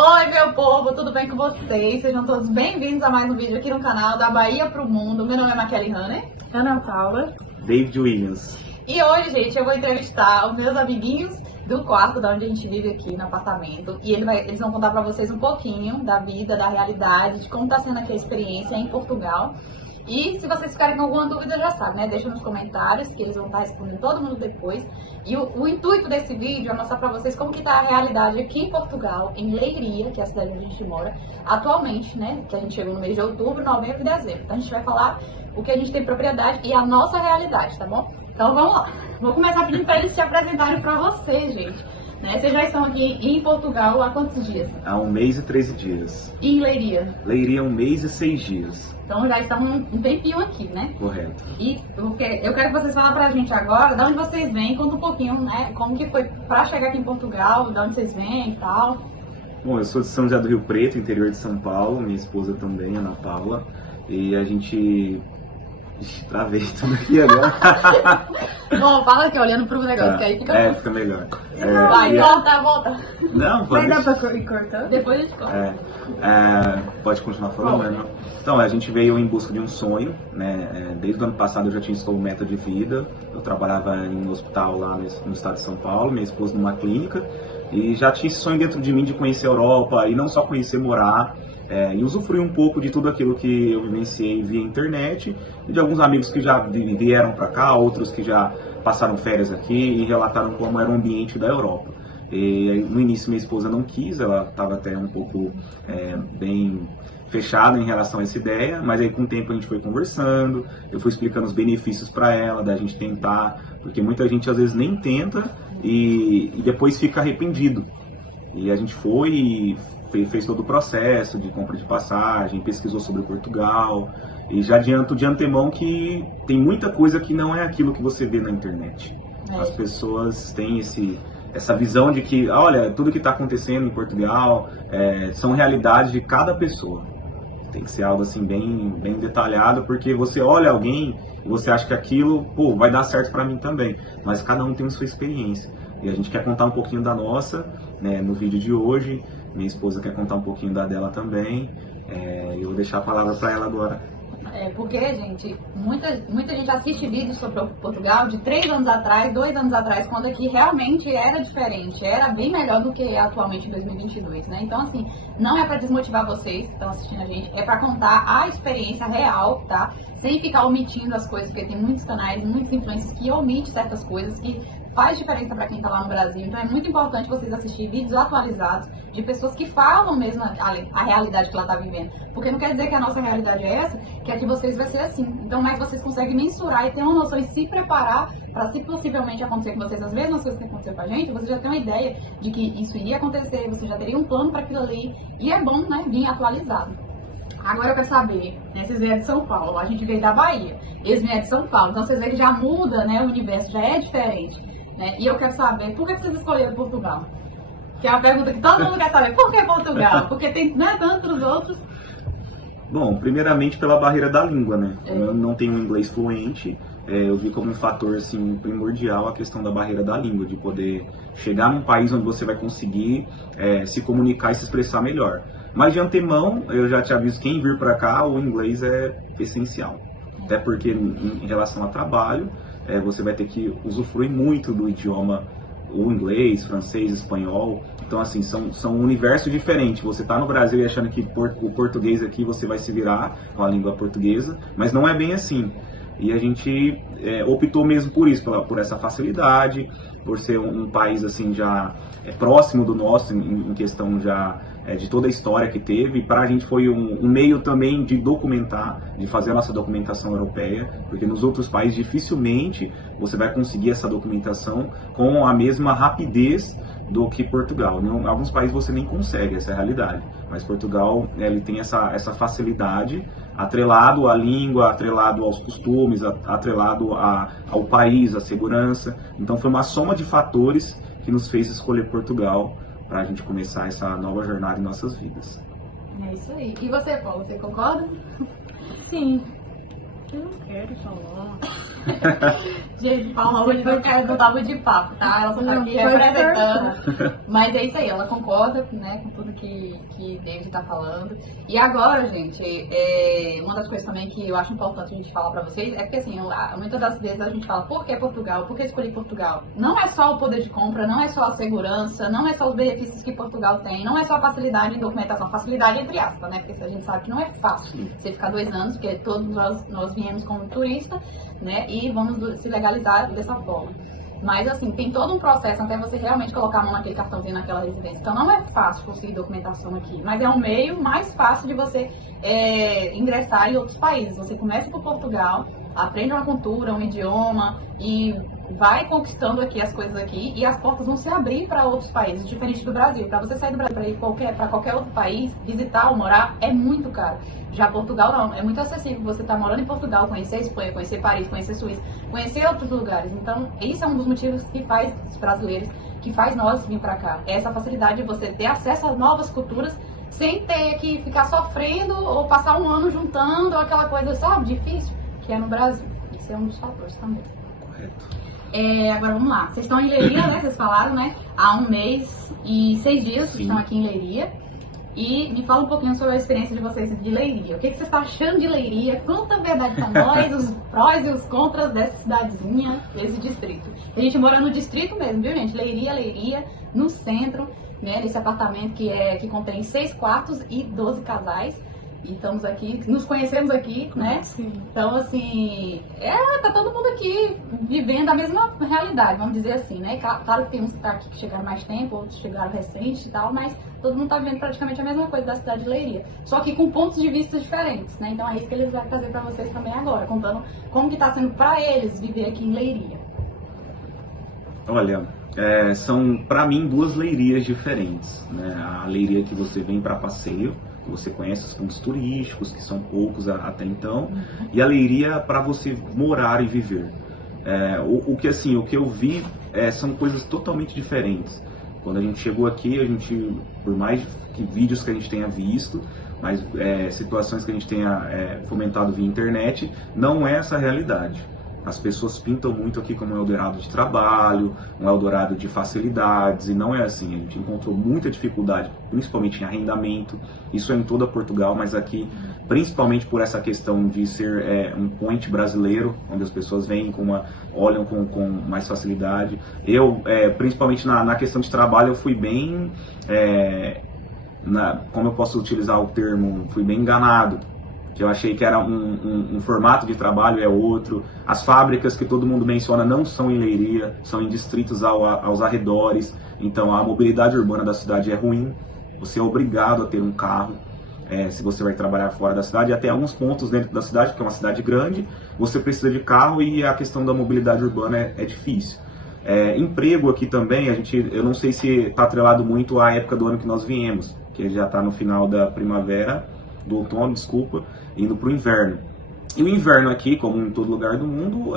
Oi, meu povo, tudo bem com vocês? Sejam todos bem-vindos a mais um vídeo aqui no canal da Bahia pro Mundo. Meu nome é Maquele Hanner. Ana Paula. David Williams. E hoje, gente, eu vou entrevistar os meus amiguinhos do quarto, da onde a gente vive aqui no apartamento. E eles vão contar pra vocês um pouquinho da vida, da realidade, de como tá sendo aqui a experiência em Portugal. E se vocês ficarem com alguma dúvida, já sabem, né? Deixa nos comentários, que eles vão estar respondendo todo mundo depois. E o intuito desse vídeo é mostrar pra vocês como que tá a realidade aqui em Portugal, em Leiria, que é a cidade onde a gente mora, atualmente, né? Que a gente chegou no mês de outubro, novembro e dezembro. Então a gente vai falar o que a gente tem propriedade e a nossa realidade, tá bom? Então vamos lá. Vou começar pedindo pra eles se apresentarem pra vocês, gente. Né? Vocês já estão aqui em Portugal há quantos dias? Há 1 mês e 13 dias. E em Leiria? Leiria 1 mês e 6 dias. Então já estão um tempinho aqui, né? Correto. E eu quero que vocês falem pra gente agora de onde vocês vêm, conta um pouquinho, né? Como que foi pra chegar aqui em Portugal, de onde vocês vêm e tal. Bom, eu sou de São José do Rio Preto, interior de São Paulo. Minha esposa também, Ana Paula. E a gente... Ixi, travei tudo aqui agora. Bom, fala aqui, olhando pro negócio, que aí fica... fica melhor. Vai, volta. Não, pode Vai dar deixar. pra ir cortando? Depois a gente corta. Pode continuar falando, né? Então, a gente veio em busca de um sonho, né? Desde o ano passado eu já tinha isso como meta de vida. Eu trabalhava em um hospital lá no estado de São Paulo, minha esposa numa clínica. E já tinha esse sonho dentro de mim de conhecer a Europa, e não só conhecer, morar. E usufruir um pouco de tudo aquilo que eu vivenciei via internet e de alguns amigos que já vieram para cá, outros que já passaram férias aqui e relataram como era o ambiente da Europa. E no início minha esposa não quis, ela estava até um pouco bem fechada em relação a essa ideia, mas aí com o tempo a gente foi conversando, eu fui explicando os benefícios para ela, da gente tentar, porque muita gente às vezes nem tenta e depois fica arrependido. E a gente foi e fez todo o processo de compra de passagem, pesquisou sobre Portugal, e já adianto de antemão que tem muita coisa que não é aquilo que você vê na internet. As pessoas têm essa visão de que, olha, tudo que está acontecendo em Portugal são realidades de cada pessoa. Tem que ser algo assim bem detalhado, porque você olha alguém e você acha que aquilo, vai dar certo para mim também, mas cada um tem a sua experiência. E a gente quer contar um pouquinho da nossa, né, no vídeo de hoje. Minha esposa quer contar um pouquinho da dela também. Eu vou deixar a palavra para ela agora. Porque, gente, muita gente assiste vídeos sobre Portugal de 3 anos atrás, 2 anos atrás, quando aqui realmente era diferente, era bem melhor do que é atualmente em 2022, né? Então, assim, não é para desmotivar vocês que estão assistindo a gente, é para contar a experiência real, tá? Sem ficar omitindo as coisas, porque tem muitos canais, muitos influencers que omitem certas coisas que faz diferença para quem tá lá no Brasil. Então é muito importante vocês assistirem vídeos atualizados de pessoas que falam mesmo a realidade que ela tá vivendo. Porque não quer dizer que a nossa realidade é essa, que a de vocês vai ser assim. Então, mas vocês conseguem mensurar e ter uma noção e se preparar para, se possivelmente acontecer com vocês as mesmas coisas que aconteceu com a gente, você já tem uma ideia de que isso iria acontecer, você já teria um plano para aquilo ali. E é bom, né, vir atualizado. Agora eu quero saber, né, vocês vieram de São Paulo, a gente veio da Bahia, eles vieram de São Paulo, então vocês veem que já muda, né, o universo já é diferente. Né? E eu quero saber, por que vocês escolheram Portugal? Que é uma pergunta que todo mundo quer saber. Por que Portugal? Porque tem, né, tantos outros. Bom, primeiramente pela barreira da língua, né? Eu não tenho um inglês fluente, eu vi como um fator assim, primordial a questão da barreira da língua, de poder chegar num país onde você vai conseguir se comunicar e se expressar melhor. Mas de antemão, eu já te aviso, quem vir para cá, o inglês é essencial. Até porque em relação a trabalho, você vai ter que usufruir muito do idioma, o inglês, francês, espanhol. Então, assim, são um universo diferente. Você está no Brasil e achando que o português aqui você vai se virar com a língua portuguesa, mas não é bem assim. E a gente optou mesmo por isso, por essa facilidade, por ser um país assim já próximo do nosso em questão já de toda a história que teve. Para a gente foi um meio também de documentar, de fazer a nossa documentação europeia, porque nos outros países dificilmente você vai conseguir essa documentação com a mesma rapidez do que Portugal. Em alguns países você nem consegue, essa é a realidade. Mas Portugal, ele tem essa facilidade, atrelado à língua, atrelado aos costumes, atrelado ao país, à segurança. Então foi uma soma de fatores que nos fez escolher Portugal para a gente começar essa nova jornada em nossas vidas. É isso aí. E você, Paulo, você concorda? Sim. Eu não quero falar. Gente, Paula hoje não tava de papo, tá? Ela só tá aqui representando. Mas é isso aí, ela concorda, né, com tudo que David tá falando. E agora, gente, uma das coisas também que eu acho importante a gente falar pra vocês é que, assim, muitas das vezes a gente fala, por que Portugal? Por que escolher Portugal? Não é só o poder de compra, não é só a segurança, não é só os benefícios que Portugal tem, não é só a facilidade em documentação, facilidade entre aspas, né? Porque a gente sabe que não é fácil você ficar 2 anos, porque todos nós viemos como turista, né? E vamos se legalizar dessa forma. Mas, assim, tem todo um processo até você realmente colocar a mão naquele cartãozinho, naquela residência. Então, não é fácil conseguir documentação aqui, mas é um meio mais fácil de você ingressar em outros países. Você começa por Portugal, aprende uma cultura, um idioma e vai conquistando aqui as coisas aqui e as portas vão se abrir para outros países, diferente do Brasil. Para você sair do Brasil para ir para qualquer outro país, visitar ou morar, é muito caro. Já Portugal não, é muito acessível. Você tá morando em Portugal, conhecer a Espanha, conhecer Paris, conhecer Suíça, conhecer outros lugares. Então, esse é um dos motivos que faz os brasileiros, que faz nós vir para cá. É essa facilidade de você ter acesso a novas culturas sem ter que ficar sofrendo ou passar um ano juntando aquela coisa, sabe, difícil, que é no Brasil. Esse é um dos fatores também. Correto. Agora vamos lá, vocês estão em Leiria, né? Vocês falaram, né? Há 1 mês e 6 dias vocês estão aqui em Leiria. E me fala um pouquinho sobre a experiência de vocês de Leiria. O que vocês estão achando de Leiria? Conta a verdade pra nós, os prós e os contras dessa cidadezinha, desse distrito. A gente mora no distrito mesmo, viu, gente? Leiria, no centro, né? Nesse apartamento que contém 6 quartos e 12 casais. E estamos aqui, nos conhecemos aqui, né? Sim. Então, assim, tá todo mundo aqui vivendo a mesma realidade, vamos dizer assim, né? Claro que tem uns que tá aqui que chegaram mais tempo, outros chegaram recente e tal, mas todo mundo tá vivendo praticamente a mesma coisa da cidade de Leiria. Só que com pontos de vista diferentes, né? Então é isso que eles vão trazer pra vocês também agora, contando como que tá sendo pra eles viver aqui em Leiria. Olha, são para mim 2 leirias diferentes, né? A leiria que você vem para passeio, você conhece os pontos turísticos, que são poucos até então, e a leiria para você morar e viver. O que eu vi são coisas totalmente diferentes. Quando a gente chegou aqui, por mais que vídeos que a gente tenha visto, mas situações que a gente tenha fomentado via internet, não é essa a realidade. As pessoas pintam muito aqui como um Eldorado de trabalho, um Eldorado de facilidades, e não é assim. A gente encontrou muita dificuldade, principalmente em arrendamento. Isso é em toda Portugal, mas aqui, principalmente por essa questão de ser um point brasileiro, onde as pessoas vêm olham com mais facilidade. Eu, principalmente na questão de trabalho, eu fui bem, como eu posso utilizar o termo, fui bem enganado. Que eu achei que era um formato de trabalho, é outro. As fábricas que todo mundo menciona não são em Leiria, são em distritos aos arredores. Então a mobilidade urbana da cidade é ruim. Você é obrigado a ter um carro se você vai trabalhar fora da cidade. Até alguns pontos dentro da cidade, porque é uma cidade grande, você precisa de carro e a questão da mobilidade urbana é difícil. Emprego aqui também, eu não sei se está atrelado muito à época do ano que nós viemos, que já está no final da primavera, do outono, desculpa, indo para o inverno. E o inverno aqui, como em todo lugar do mundo,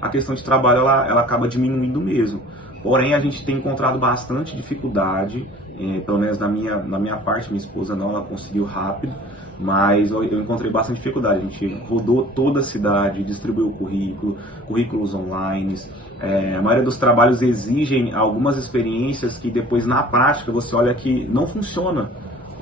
a questão de trabalho ela acaba diminuindo mesmo. Porém, a gente tem encontrado bastante dificuldade, pelo menos na minha parte, minha esposa não, ela conseguiu rápido, mas eu encontrei bastante dificuldade. A gente rodou toda a cidade, distribuiu currículos online. A maioria dos trabalhos exigem algumas experiências que depois, na prática, você olha que não funciona.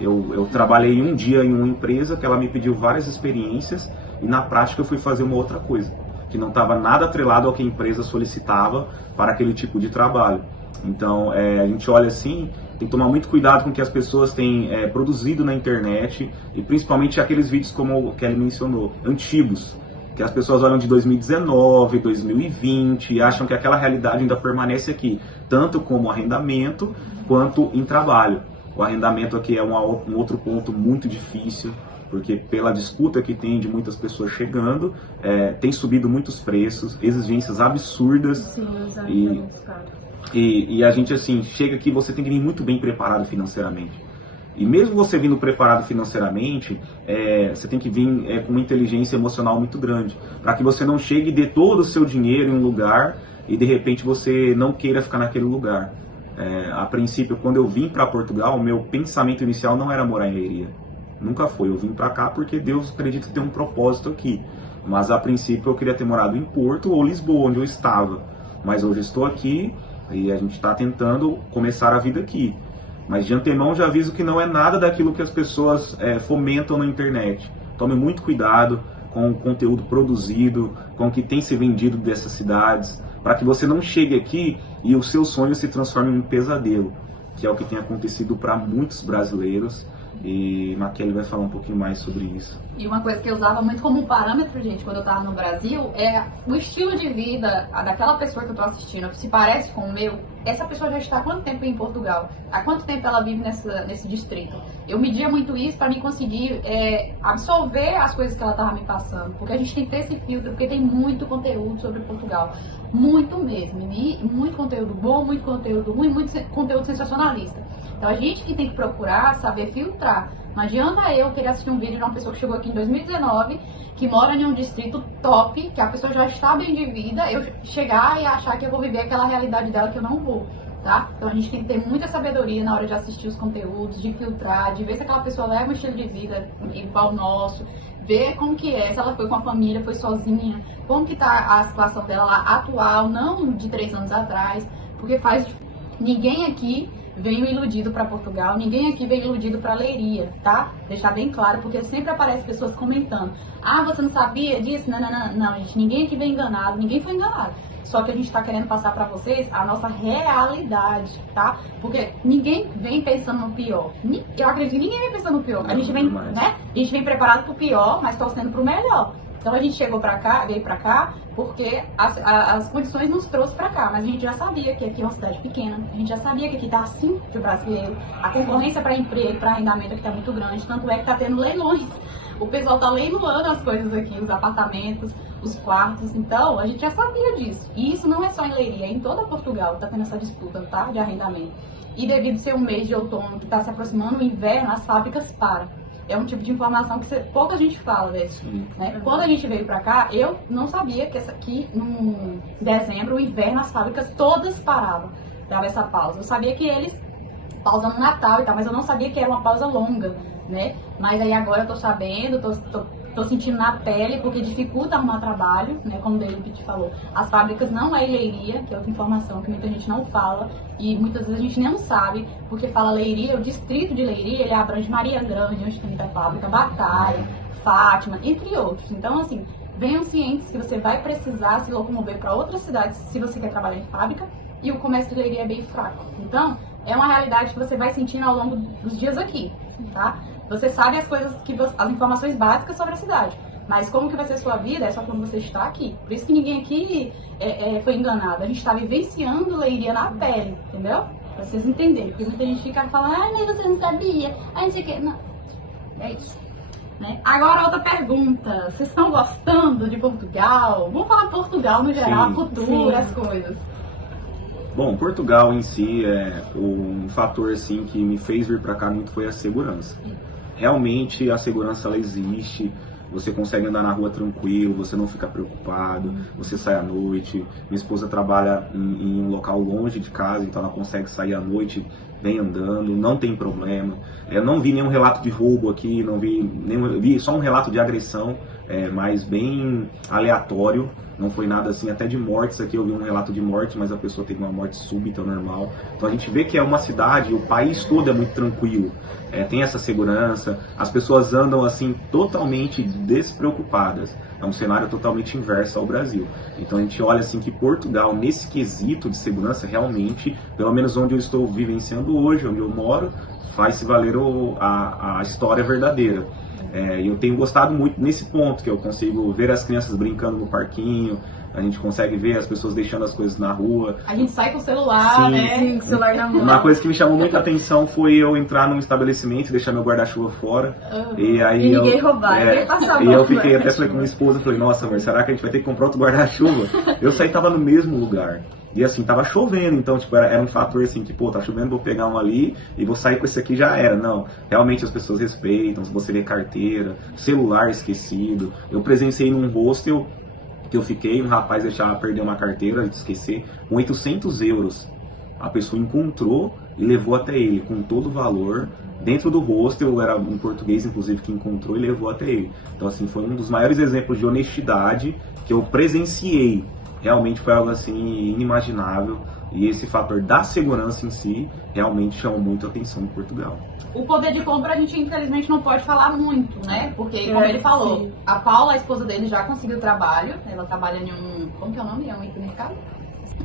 Eu trabalhei um dia em uma empresa que ela me pediu várias experiências e na prática eu fui fazer uma outra coisa, que não estava nada atrelado ao que a empresa solicitava para aquele tipo de trabalho. Então a gente olha assim, tem que tomar muito cuidado com o que as pessoas têm produzido na internet e principalmente aqueles vídeos como o Kelly mencionou, antigos, que as pessoas olham de 2019, 2020 e acham que aquela realidade ainda permanece aqui, tanto como arrendamento quanto em trabalho. O arrendamento aqui é um outro ponto muito difícil, porque pela disputa que tem de muitas pessoas chegando, tem subido muitos preços, exigências absurdas. Sim, e a gente assim, chega aqui, você tem que vir muito bem preparado financeiramente. E mesmo você vindo preparado financeiramente, você tem que vir com uma inteligência emocional muito grande, para que você não chegue e dê todo o seu dinheiro em um lugar e de repente você não queira ficar naquele lugar. A princípio, quando eu vim para Portugal, meu pensamento inicial não era morar em Leiria. Nunca foi. Eu vim para cá porque Deus acredita que tem um propósito aqui. Mas a princípio eu queria ter morado em Porto ou Lisboa, onde eu estava. Mas hoje estou aqui e a gente está tentando começar a vida aqui. Mas de antemão já aviso que não é nada daquilo que as pessoas fomentam na internet. Tome muito cuidado com o conteúdo produzido, com o que tem se vendido dessas cidades, para que você não chegue aqui e o seu sonho se transforme em um pesadelo, que é o que tem acontecido para muitos brasileiros. E Maquele vai falar um pouquinho mais sobre isso. E uma coisa que eu usava muito como parâmetro, gente, quando eu estava no Brasil, é o estilo de vida daquela pessoa que eu estou assistindo, se parece com o meu. Essa pessoa já está há quanto tempo em Portugal? Há quanto tempo ela vive nesse distrito? Eu media muito isso para mim conseguir absorver as coisas que ela estava me passando. Porque a gente tem que ter esse filtro, porque tem muito conteúdo sobre Portugal. Muito mesmo. E muito conteúdo bom, muito conteúdo ruim, muito conteúdo sensacionalista. Então a gente que tem que procurar saber filtrar. Não adianta eu querer assistir um vídeo de uma pessoa que chegou aqui em 2019, que mora em um distrito top, que a pessoa já está bem de vida, eu chegar e achar que eu vou viver aquela realidade dela que eu não vou, tá? Então a gente tem que ter muita sabedoria na hora de assistir os conteúdos, de filtrar, de ver se aquela pessoa leva um estilo de vida igual ao nosso, ver como que é, se ela foi com a família, foi sozinha, como que tá a situação dela lá atual, não de 3 anos atrás, porque ninguém aqui veio iludido para Portugal, ninguém aqui veio iludido para Leiria, tá? Deixar bem claro, porque sempre aparecem pessoas comentando: ah, você não sabia disso? Não, gente, ninguém aqui veio enganado, ninguém foi enganado. Só que a gente tá querendo passar para vocês a nossa realidade, tá? Porque ninguém vem pensando no pior. Eu acredito que ninguém vem pensando no pior. A gente vem, né? A gente vem preparado pro pior, mas torcendo pro melhor. Então a gente veio pra cá, porque as condições nos trouxe pra cá, mas a gente já sabia que aqui é uma cidade pequena, a gente já sabia que aqui tá assim de brasileiro, a concorrência para emprego, para arrendamento aqui tá muito grande, tanto é que tá tendo leilões, o pessoal tá leiloando as coisas aqui, os apartamentos, os quartos, então a gente já sabia disso. E isso não é só em Leiria, é em toda Portugal tá tendo essa disputa, tá, de arrendamento. E devido ser um mês de outono que tá se aproximando o inverno, as fábricas param. É um tipo de informação que pouca gente fala desse, né? Quando a gente veio pra cá, eu não sabia que aqui, no dezembro, o inverno, as fábricas todas paravam. Dava essa pausa. Eu sabia que eles pausam no Natal e tal, mas eu não sabia que era uma pausa longa, né? Mas aí agora eu tô sabendo, tô sentindo na pele, porque dificulta arrumar trabalho, né? Como o David falou. As fábricas não é em Leiria, que é outra informação que muita gente não fala. E muitas vezes a gente não sabe, porque fala Leiria, o distrito de Leiria, ele abrange Maria Grande, onde tem muita fábrica, Batalha, Fátima, entre outros. Então, assim, venham cientes que você vai precisar se locomover para outras cidades se você quer trabalhar em fábrica, e o comércio de Leiria é bem fraco. Então, é uma realidade que você vai sentindo ao longo dos dias aqui, tá? Você sabe as coisas, as informações básicas sobre a cidade. Mas como que vai ser a sua vida é só quando você está aqui. Por isso que ninguém aqui foi enganado. A gente está vivenciando Leiria na pele, entendeu? Pra vocês entenderem. Porque muita gente fica falando: ah, mas você não sabia, ah, não sei o que. Não, é isso. Né? Agora outra pergunta. Vocês estão gostando de Portugal? Vamos falar Portugal no geral, a cultura, as coisas. Bom, Portugal em si, um fator assim, que me fez vir para cá muito foi a segurança. Realmente a segurança ela existe. Você consegue andar na rua tranquilo, você não fica preocupado, você sai à noite. Minha esposa trabalha em um local longe de casa, então ela consegue sair à noite, vem andando, não tem problema. Eu não vi nenhum relato de roubo aqui, vi só um relato de agressão, mas bem aleatório. Não foi nada assim, até de mortes aqui eu vi um relato de morte, mas a pessoa teve uma morte súbita, normal. Então a gente vê que é uma cidade, o país todo é muito tranquilo, tem essa segurança, as pessoas andam assim totalmente despreocupadas. É um cenário totalmente inverso ao Brasil. Então a gente olha assim que Portugal, nesse quesito de segurança, realmente, pelo menos onde eu estou vivenciando hoje, onde eu moro, faz-se valer a história verdadeira. E eu tenho gostado muito nesse ponto, que eu consigo ver as crianças brincando no parquinho, a gente consegue ver as pessoas deixando as coisas na rua. A gente sai com o celular, né? Sim, com o celular na mão. Uma coisa que me chamou muita atenção foi eu entrar num estabelecimento e deixar meu guarda-chuva fora. E aí ninguém roubar, ninguém passar a E mão, eu fiquei, até falei com minha esposa, falei: nossa, amor, será que a gente vai ter que comprar outro guarda-chuva? Eu saí, tava no mesmo lugar. E assim, tava chovendo, então tipo, era um fator assim que, pô, tá chovendo, vou pegar um ali e vou sair com esse aqui, já era. Não, realmente as pessoas respeitam, você vê carteira, celular esquecido. Eu presenciei num hostel que eu fiquei, um rapaz deixava perder uma carteira, esquecer, com 800 euros. A pessoa encontrou e levou até ele, com todo o valor, dentro do hostel, era um português, inclusive, que encontrou e levou até ele. Então, assim, foi um dos maiores exemplos de honestidade que eu presenciei. Realmente foi algo, assim, inimaginável. E esse fator da segurança em si realmente chamou muito a atenção em Portugal. O poder de compra a gente, infelizmente, não pode falar muito, né? Porque, como ele falou, sim. a Paula, a esposa dele, já conseguiu trabalho. Ela trabalha em um... Como que é o nome? É um hipermercado?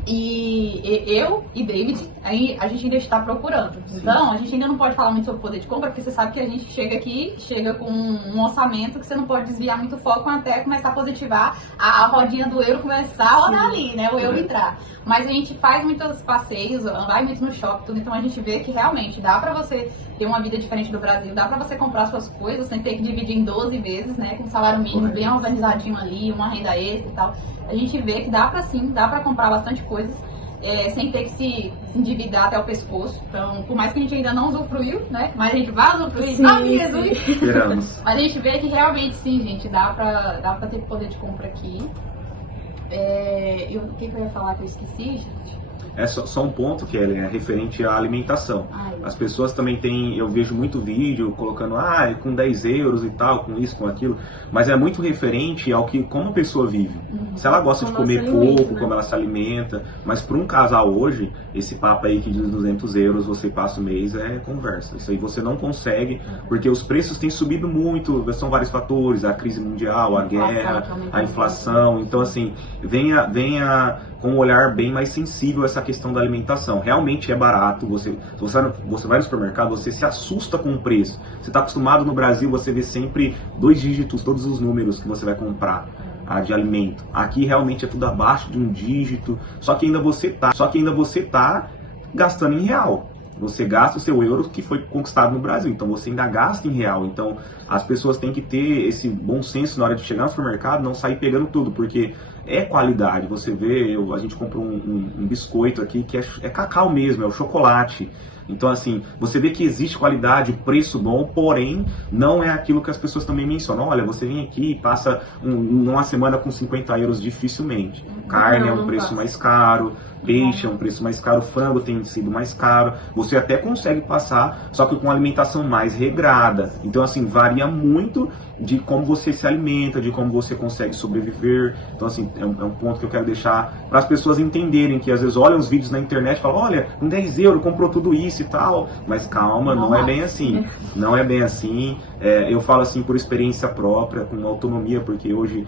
E eu e David, aí a gente ainda está procurando. Sim. Então, a gente ainda não pode falar muito sobre poder de compra, porque você sabe que a gente chega aqui, chega com um orçamento que você não pode desviar muito foco até começar a positivar, a rodinha do euro começar a rodar ali, né? O euro entrar. Mas a gente faz muitos passeios, vai muito no shopping, tudo, então a gente vê que realmente dá pra você ter uma vida diferente do Brasil, dá pra você comprar suas coisas sem ter que dividir em 12 vezes, né? Com salário mínimo bem organizadinho ali, uma renda extra e tal. A gente vê que dá pra sim, dá pra comprar bastante coisas, sem ter que se endividar até o pescoço. Então, por mais que a gente ainda não usufruiu, né? Mas a gente vai usufruir, Jesus! Esperamos. Mas a gente vê que realmente sim, gente, dá pra ter poder de compra aqui. O que eu ia falar que eu esqueci, gente? É só um ponto, Kelly, é referente à alimentação. As pessoas também têm, eu vejo muito vídeo colocando, com 10 euros e tal, com isso, com aquilo, mas é muito referente ao que, como a pessoa vive. Se ela gosta de comer pouco, como ela se alimenta, mas para um casal hoje, esse papo aí que diz 200 euros, você passa o mês, é conversa. Isso aí você não consegue, porque os preços têm subido muito, são vários fatores, a crise mundial, a guerra, a inflação. Então, assim, venha com um olhar bem mais sensível a essa questão da alimentação. Realmente é barato, você vai no supermercado, você se assusta com o preço. Você está acostumado no Brasil, você vê sempre 2 dígitos, todos os números que você vai comprar de alimento. Aqui realmente é tudo abaixo de 1 dígito, só que ainda você tá gastando em real. Você gasta o seu euro que foi conquistado no Brasil, então você ainda gasta em real. Então as pessoas têm que ter esse bom senso na hora de chegar no supermercado, não sair pegando tudo, porque é qualidade. Você vê, a gente comprou um biscoito aqui que é cacau mesmo, é o chocolate. Então, assim, você vê que existe qualidade, preço bom, porém, não é aquilo que as pessoas também mencionam. Olha, você vem aqui e passa uma semana com 50 euros dificilmente. Carne é um preço mais caro, peixe é um preço mais caro, frango tem sido mais caro. Você até consegue passar, só que com alimentação mais regrada. Então, assim, varia muito de como você se alimenta, de como você consegue sobreviver. Então, assim, é um ponto que eu quero deixar para as pessoas entenderem, que às vezes olham os vídeos na internet e falam, olha, com 10 euros comprou tudo isso e tal. Mas calma, não é bem assim. Não é bem assim. Eu falo assim por experiência própria, com autonomia, porque hoje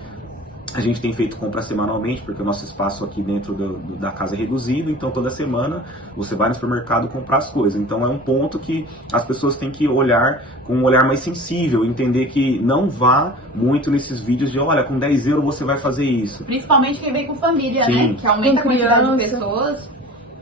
a gente tem feito compra semanalmente, porque o nosso espaço aqui dentro da casa é reduzido, então toda semana você vai no supermercado comprar as coisas. Então é um ponto que as pessoas têm que olhar com um olhar mais sensível, entender que não vá muito nesses vídeos de, olha, com 10 euros você vai fazer isso. Principalmente quem vem com família, Sim. né? Que aumenta a quantidade de pessoas.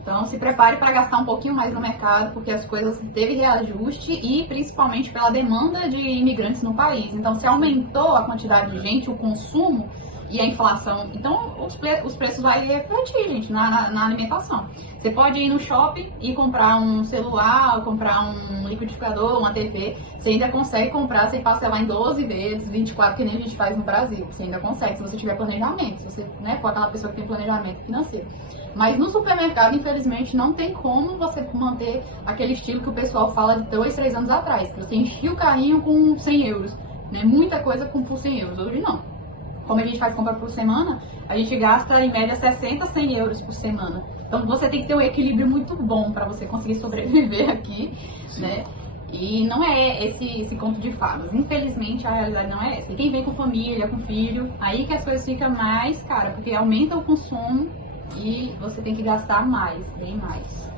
Então se prepare para gastar um pouquinho mais no mercado, porque as coisas teve reajuste e principalmente pela demanda de imigrantes no país. Então se aumentou a quantidade de gente, o consumo e a inflação, então os preços vão refletir, gente, na alimentação. Você pode ir no shopping e comprar um celular, comprar um liquidificador, uma TV, você ainda consegue comprar sem parcelar em 12 vezes, 24, que nem a gente faz no Brasil. Você ainda consegue, se você tiver planejamento, se você for aquela pessoa que tem planejamento financeiro. Mas no supermercado, infelizmente, não tem como você manter aquele estilo que o pessoal fala de 2, 3 anos atrás, que você enchia o carrinho com 100 euros, né? Muita coisa por 100 euros, hoje não. Como a gente faz compra por semana, a gente gasta em média 60, 100 euros por semana. Então você tem que ter um equilíbrio muito bom para você conseguir sobreviver aqui, né? E não é esse conto de fadas. Infelizmente a realidade não é essa. E quem vem com família, com filho, aí que as coisas ficam mais caras, porque aumenta o consumo e você tem que gastar mais, bem mais.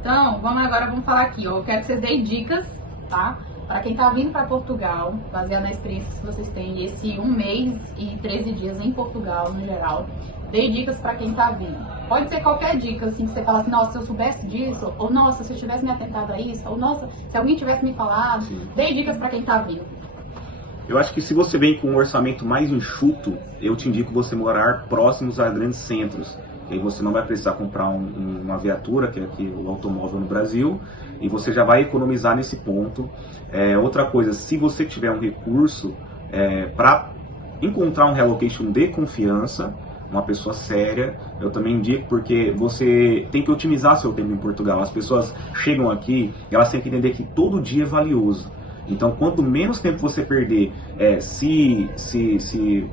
Então, vamos falar aqui, ó. Eu quero que vocês deem dicas, tá? Para quem está vindo para Portugal, baseado na experiência que vocês têm esse 1 mês e 13 dias em Portugal, no geral, dê dicas para quem está vindo. Pode ser qualquer dica, assim, que você fala assim, nossa, se eu soubesse disso, ou nossa, se eu tivesse me atentado a isso, ou nossa, se alguém tivesse me falado, dê dicas para quem está vindo. Eu acho que se você vem com um orçamento mais enxuto, eu te indico você morar próximos a grandes centros. Aí você não vai precisar comprar uma viatura, que é aqui o automóvel no Brasil, e você já vai economizar nesse ponto. Outra coisa, se você tiver um recurso para encontrar um relocation de confiança, uma pessoa séria. Eu também indico porque você tem que otimizar seu tempo em Portugal. As pessoas chegam aqui e elas têm que entender que todo dia é valioso. Então, quanto menos tempo você perder se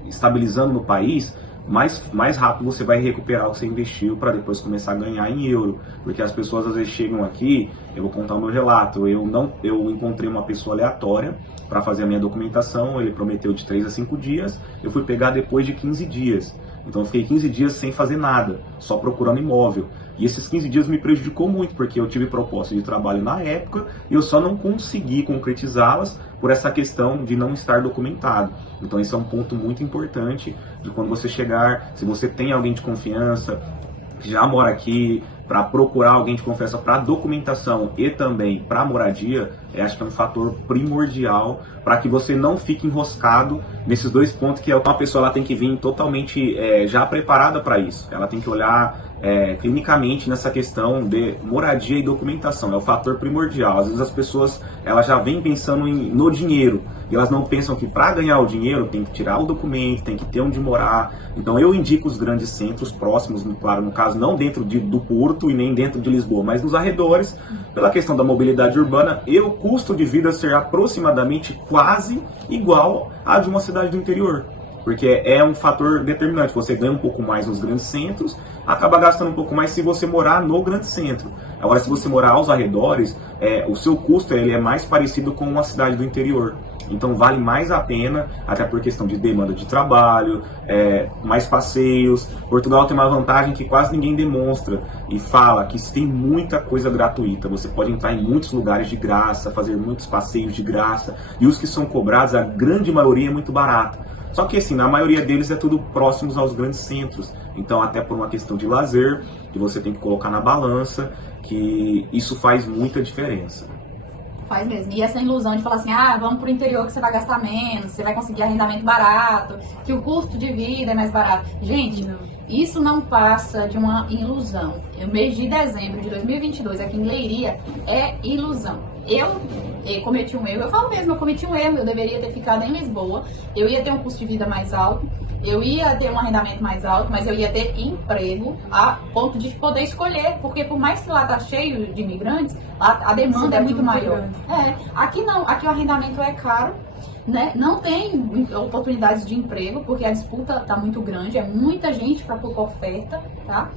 estabilizando no país, mais rápido você vai recuperar o que você investiu para depois começar a ganhar em euro. Porque as pessoas às vezes chegam aqui, eu vou contar o meu relato, eu encontrei uma pessoa aleatória para fazer a minha documentação, ele prometeu de 3 a 5 dias, eu fui pegar depois de 15 dias. Então eu fiquei 15 dias sem fazer nada, só procurando imóvel. E esses 15 dias me prejudicou muito, porque eu tive proposta de trabalho na época e eu só não consegui concretizá-las por essa questão de não estar documentado. Então esse é um ponto muito importante de quando você chegar, se você tem alguém de confiança, que já mora aqui, para procurar alguém de confiança para documentação e também para moradia, acho que é um fator primordial para que você não fique enroscado nesses dois pontos, que uma pessoa ela tem que vir totalmente já preparada para isso. Ela tem que olhar clinicamente nessa questão de moradia e documentação, é o fator primordial. Às vezes as pessoas elas já vêm pensando no dinheiro, e elas não pensam que para ganhar o dinheiro tem que tirar o documento, tem que ter onde morar. Então eu indico os grandes centros próximos, claro, no caso não dentro do Porto e nem dentro de Lisboa, mas nos arredores, pela questão da mobilidade urbana e o custo de vida ser aproximadamente quase igual a de uma cidade do interior. Porque é um fator determinante, você ganha um pouco mais nos grandes centros, acaba gastando um pouco mais se você morar no grande centro. Agora, se você morar aos arredores, o seu custo ele é mais parecido com uma cidade do interior. Então vale mais a pena, até por questão de demanda de trabalho, mais passeios. Portugal tem uma vantagem que quase ninguém demonstra e fala que tem muita coisa gratuita. Você pode entrar em muitos lugares de graça, fazer muitos passeios de graça, e os que são cobrados, a grande maioria é muito barata. Só que assim, na maioria deles é tudo próximos aos grandes centros. Então até por uma questão de lazer, que você tem que colocar na balança, que isso faz muita diferença. Faz mesmo. E essa ilusão de falar assim, vamos pro interior que você vai gastar menos, você vai conseguir arrendamento barato, que o custo de vida é mais barato. Gente, isso não passa de uma ilusão. O mês de dezembro de 2022 aqui em Leiria é ilusão. Eu cometi um erro, eu falo mesmo, eu cometi um erro, eu deveria ter ficado em Lisboa, eu ia ter um custo de vida mais alto, eu ia ter um arrendamento mais alto, mas eu ia ter emprego a ponto de poder escolher, porque por mais que lá tá cheio de imigrantes, a demanda é muito maior. Aqui não, aqui o arrendamento é caro, né? Não tem oportunidades de emprego, porque a disputa tá muito grande, é muita gente para pouca oferta, tá?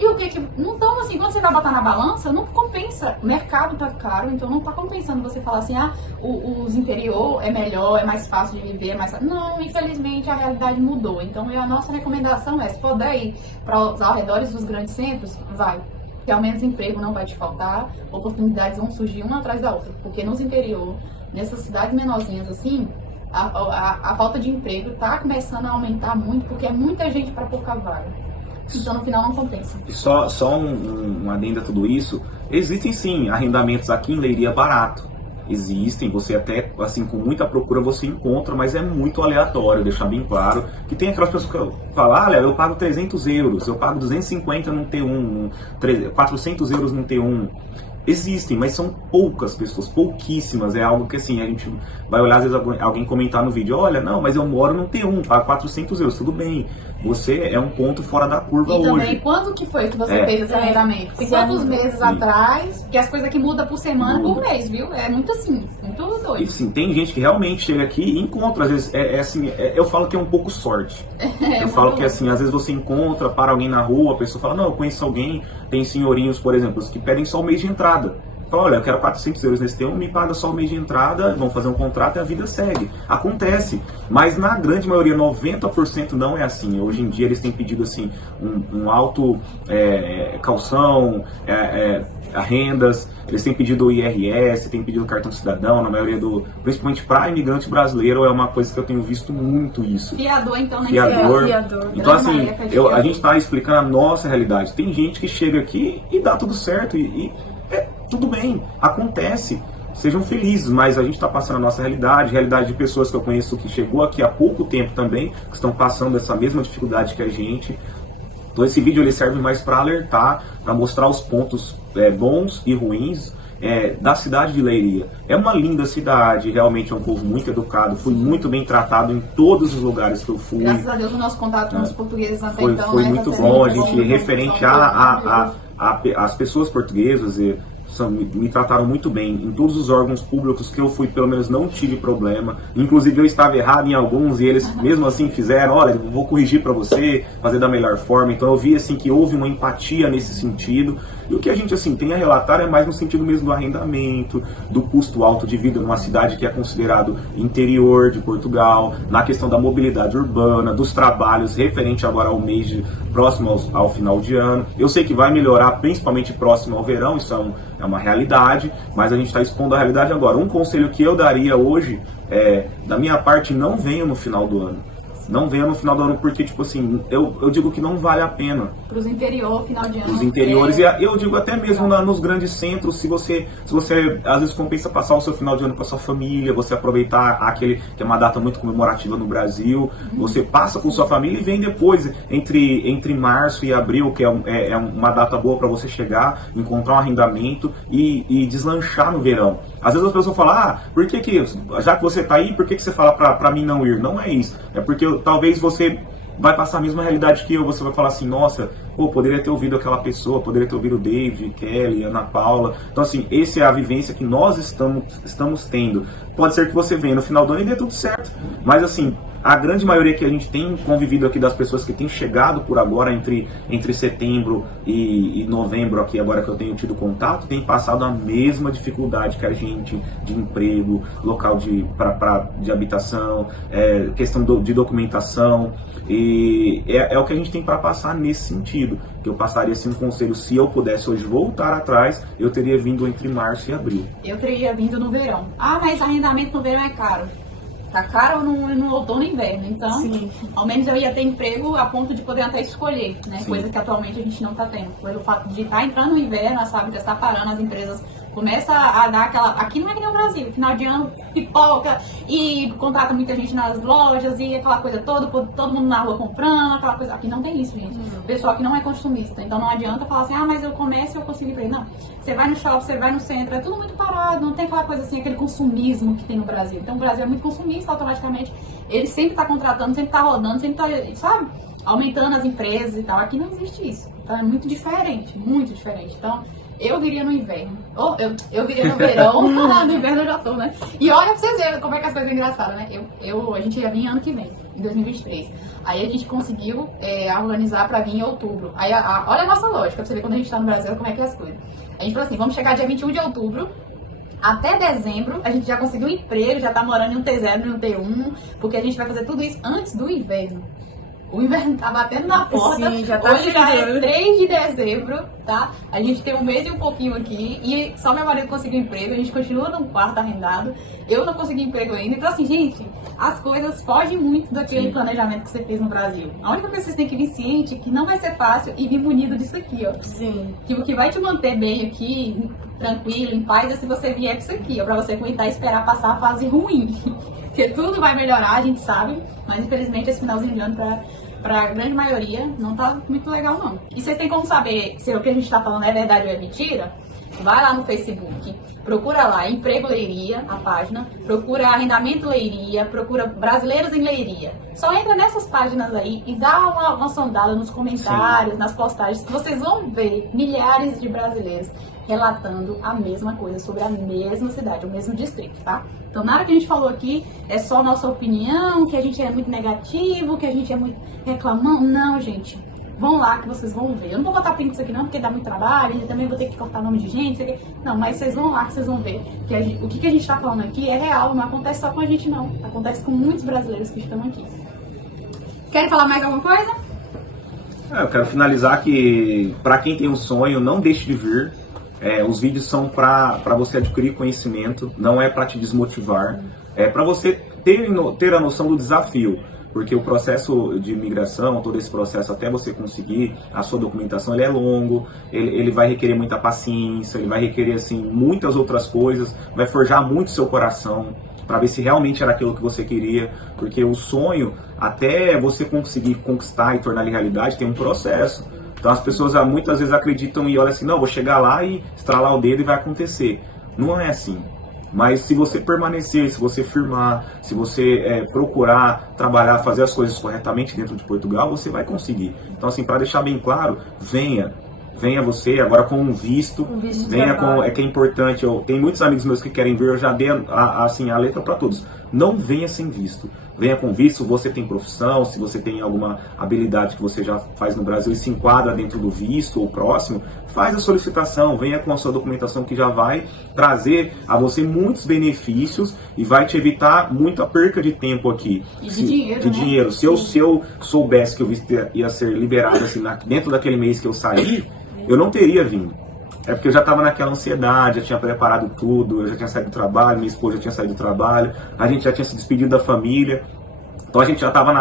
E o que não tão assim, quando você vai botar na balança, não compensa. O mercado tá caro, então não tá compensando você falar assim, os interior é melhor, é mais fácil de viver, é mais... Não, infelizmente a realidade mudou. Então a nossa recomendação se puder ir para os arredores dos grandes centros, vai. Porque ao menos emprego não vai te faltar, oportunidades vão surgir uma atrás da outra. Porque nos interior, nessas cidades menorzinhas assim, a falta de emprego tá começando a aumentar muito, porque é muita gente para pouca vaga. Então no final não compensa. Só um adendo a tudo isso, existem sim arrendamentos aqui em Leiria barato. Existem, você até, assim, com muita procura você encontra, mas é muito aleatório, deixar bem claro. Que tem aquelas pessoas que falam, olha, eu pago 300 euros, eu pago 250 num T1, 400 euros num T1. Existem, mas são poucas pessoas, pouquíssimas. É algo que assim, a gente vai olhar, às vezes alguém comentar no vídeo, olha, não, mas eu moro no T1, pago 400 euros, tudo bem. Você é um ponto fora da curva hoje. E também, quando que foi que você fez esse arrendamento? Tem quantos meses atrás? Porque as coisas que mudam por semana, por mês, viu? É muito assim, muito doido. E sim, tem gente que realmente chega aqui e encontra, às vezes, eu falo que é um pouco sorte. Eu falo que assim, às vezes você encontra, para alguém na rua, a pessoa fala, não, eu conheço alguém, tem senhorinhos, por exemplo, que pedem só o mês de entrada. Fala, olha, eu quero 400 euros nesse T1, me paga só o mês de entrada, vão fazer um contrato e a vida segue. Acontece, mas na grande maioria, 90% não é assim. Hoje em dia eles têm pedido assim, um alto calção, rendas, eles têm pedido o IRS, têm pedido o cartão cidadão, na maioria principalmente para imigrante brasileiro, é uma coisa que eu tenho visto muito isso. Fiador, então, nem fiador. Então assim, a gente está explicando a nossa realidade. Tem gente que chega aqui e dá tudo certo tudo bem, acontece, sejam felizes, mas a gente está passando a nossa realidade de pessoas que eu conheço que chegou aqui há pouco tempo também, que estão passando essa mesma dificuldade que a gente. Então esse vídeo ele serve mais para alertar, para mostrar os pontos bons e ruins, da cidade de Leiria. É uma linda cidade, realmente é um povo muito educado, fui muito bem tratado em todos os lugares que eu fui. Graças a Deus o nosso contato com os portugueses até Foi, então, foi né, muito tá sendo bom, a muito gente, bom, referente às pessoas portuguesas, me trataram muito bem. Em todos os órgãos públicos que eu fui, pelo menos não tive problema. Inclusive eu estava errado em alguns e eles mesmo assim fizeram, olha, eu vou corrigir para você, fazer da melhor forma. Então eu vi assim que houve uma empatia nesse sentido. E o que a gente assim tem a relatar é mais no sentido mesmo do arrendamento, do custo alto de vida numa cidade que é considerado interior de Portugal, na questão da mobilidade urbana, dos trabalhos referente agora ao mês próximo ao final de ano. Eu sei que vai melhorar, principalmente próximo ao verão, isso é uma realidade, mas a gente está expondo a realidade agora. Um conselho que eu daria hoje da minha parte, não venha no final do ano. Não venha no final do ano porque, tipo assim, eu digo que não vale a pena. Para os interiores, final de ano. Os interiores, e eu digo até mesmo nos grandes centros, se você às vezes compensa passar o seu final de ano com a sua família, você aproveitar aquele que é uma data muito comemorativa no Brasil, você passa com sua família e vem depois, entre março e abril, que é uma data boa para você chegar, encontrar um arrendamento e deslanchar no verão. Às vezes as pessoas falam, por que já que você tá aí, por que você fala pra mim não ir? Não é isso, é porque talvez você vai passar a mesma realidade que eu, você vai falar assim, nossa, poderia ter ouvido aquela pessoa, poderia ter ouvido o David, Kelly, Ana Paula. Então assim, essa é a vivência que nós estamos tendo. Pode ser que você venha no final do ano e dê tudo certo, mas assim, a grande maioria que a gente tem convivido aqui das pessoas que têm chegado por agora entre setembro e novembro aqui, agora que eu tenho tido contato, tem passado a mesma dificuldade que a gente, de emprego, local de habitação, questão de documentação, e é o que a gente tem para passar nesse sentido, que eu passaria assim um conselho, se eu pudesse hoje voltar atrás, eu teria vindo entre março e abril. Eu teria vindo no verão. Mas arrendamento no verão é caro. Tá caro no outono e inverno, então ao menos eu ia ter emprego a ponto de poder até escolher, né? Sim. Coisa que atualmente a gente não tá tendo. Pelo fato de estar entrando no inverno, as fábricas estão parando, as empresas começam a dar aquela... Aqui não é que nem o Brasil, final de ano pipoca e contrata muita gente nas lojas e aquela coisa toda, todo mundo na rua comprando, aquela coisa. Aqui não tem isso, gente. O pessoal aqui não é consumista, então não adianta falar assim, mas eu começo e eu consigo emprego. Não, você vai no shopping, você vai no centro, é tudo muito parado, não tem aquela coisa assim, aquele consumismo que tem no Brasil. Então o Brasil é muito consumista, automaticamente ele sempre tá contratando, sempre tá rodando, sempre tá, sabe, aumentando as empresas e tal. Aqui não existe isso, então é muito diferente, muito diferente. Então eu viria no inverno, ou eu viria no verão, no inverno eu já tô, né? E olha pra vocês verem como é que as coisas são engraçadas, né? A gente ia vir ano que vem, em 2023. Aí a gente conseguiu organizar pra vir em outubro. Aí olha a nossa lógica, pra você ver quando a gente tá no Brasil, como é que é as coisas. A gente falou assim, vamos chegar dia 21 de outubro, até dezembro, a gente já conseguiu um emprego, já tá morando em um T0, em um T1, porque a gente vai fazer tudo isso antes do inverno. O inverno tá batendo na porta. Sim, já tá hoje já é 3 de dezembro, tá? A gente tem um mês e um pouquinho aqui e só meu marido conseguiu emprego, a gente continua num quarto arrendado. Eu não consegui emprego ainda. Então assim, gente, as coisas fogem muito daquele planejamento que você fez no Brasil. A única coisa que vocês têm que vir ciente é que não vai ser fácil e vir munido disso aqui, ó. Sim. Que o que vai te manter bem aqui, tranquilo, em paz, é se você vier com isso aqui, ó, pra você aguentar e esperar passar a fase ruim. Porque tudo vai melhorar, a gente sabe, mas infelizmente esse finalzinho de ano pra grande maioria não tá muito legal não. E vocês têm como saber se o que a gente tá falando é verdade ou é mentira? Vai lá no Facebook, procura lá Emprego Leiria, a página, procura Arrendamento Leiria, procura Brasileiros em Leiria. Só entra nessas páginas aí e dá uma sondada nos comentários, nas postagens, que vocês vão ver milhares de brasileiros relatando a mesma coisa sobre a mesma cidade, o mesmo distrito, tá? Então nada que a gente falou aqui é só nossa opinião, que a gente é muito negativo, que a gente é muito reclamão. Não, gente. Vão lá que vocês vão ver. Eu não vou botar print isso aqui não, porque dá muito trabalho, e também vou ter que cortar nome de gente, não, mas vocês vão lá que vocês vão ver que o que a gente tá falando aqui é real, não acontece só com a gente não, acontece com muitos brasileiros que estão aqui. Querem falar mais alguma coisa? Eu quero finalizar que, para quem tem um sonho, não deixe de vir. Os vídeos são para você adquirir conhecimento, não é para te desmotivar, é para você ter a noção do desafio. Porque o processo de imigração, todo esse processo até você conseguir a sua documentação, ele é longo, ele vai requerer muita paciência, ele vai requerer assim, muitas outras coisas, vai forjar muito seu coração para ver se realmente era aquilo que você queria, porque o sonho, até você conseguir conquistar e tornar ele realidade, tem um processo. Então as pessoas muitas vezes acreditam e olham assim, não, vou chegar lá e estralar o dedo e vai acontecer. Não é assim. Mas se você permanecer, se você firmar, se você procurar trabalhar, fazer as coisas corretamente dentro de Portugal, você vai conseguir. Então, assim, para deixar bem claro, venha você agora com um visto, venha com, que é importante, tem muitos amigos meus que querem vir, eu já dei a letra para todos, não venha sem visto, venha com visto, você tem profissão, se você tem alguma habilidade que você já faz no Brasil e se enquadra dentro do visto ou próximo, faz a solicitação, venha com a sua documentação que já vai trazer a você muitos benefícios e vai te evitar muita perca de tempo aqui. E de dinheiro, de né? dinheiro. Se eu soubesse que o visto ia ser liberado assim, dentro daquele mês que eu saí, eu não teria vindo. É porque eu já estava naquela ansiedade, já tinha preparado tudo, eu já tinha saído do trabalho, minha esposa já tinha saído do trabalho, a gente já tinha se despedido da família. Então a gente já estava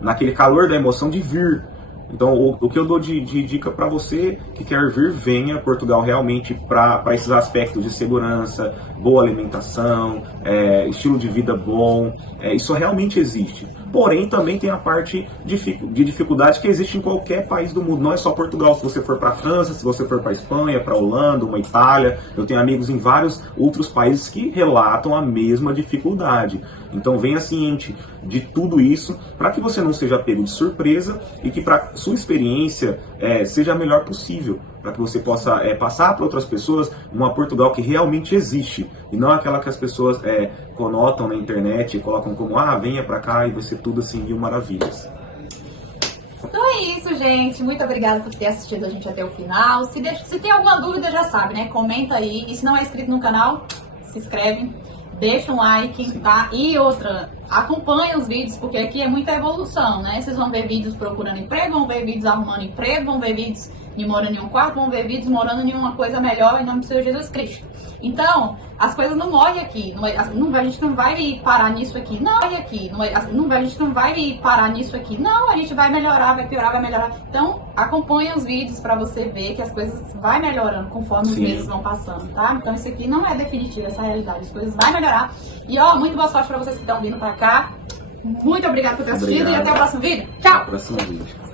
naquele calor da emoção de vir. Então o que eu dou de dica para você que quer vir, venha. Portugal realmente para esses aspectos de segurança, boa alimentação, estilo de vida bom, isso realmente existe. Porém, também tem a parte de dificuldade que existe em qualquer país do mundo. Não é só Portugal. Se você for para a França, se você for para a Espanha, para a Holanda, uma Itália. Eu tenho amigos em vários outros países que relatam a mesma dificuldade. Então, venha ciente de tudo isso para que você não seja pego de surpresa e que para sua experiência seja a melhor possível. Para que você possa passar para outras pessoas uma Portugal que realmente existe. E não aquela que as pessoas conotam na internet e colocam como, venha para cá e vai ser tudo assim, mil maravilhas. Então é isso, gente. Muito obrigada por ter assistido a gente até o final. Se tem alguma dúvida, já sabe, né? Comenta aí. E se não é inscrito no canal, se inscreve. Deixa um like, tá? E outra, acompanha os vídeos, porque aqui é muita evolução, né? Vocês vão ver vídeos procurando emprego, vão ver vídeos arrumando emprego, vão ver vídeos de morando em um quarto, vão ver vídeos morando em uma coisa melhor em nome do Senhor Jesus Cristo. Então, as coisas não morrem aqui. A gente não vai parar nisso aqui. Não, a gente não vai parar nisso aqui. Não, a gente vai melhorar, vai piorar, vai melhorar. Então, acompanha os vídeos pra você ver que as coisas vai melhorando conforme os meses vão passando, tá? Então, isso aqui não é definitivo, essa realidade. As coisas vai melhorar. E, muito boa sorte pra vocês que estão vindo pra cá. Muito obrigada por ter assistido e até o próximo vídeo. Tchau! Até o próximo vídeo.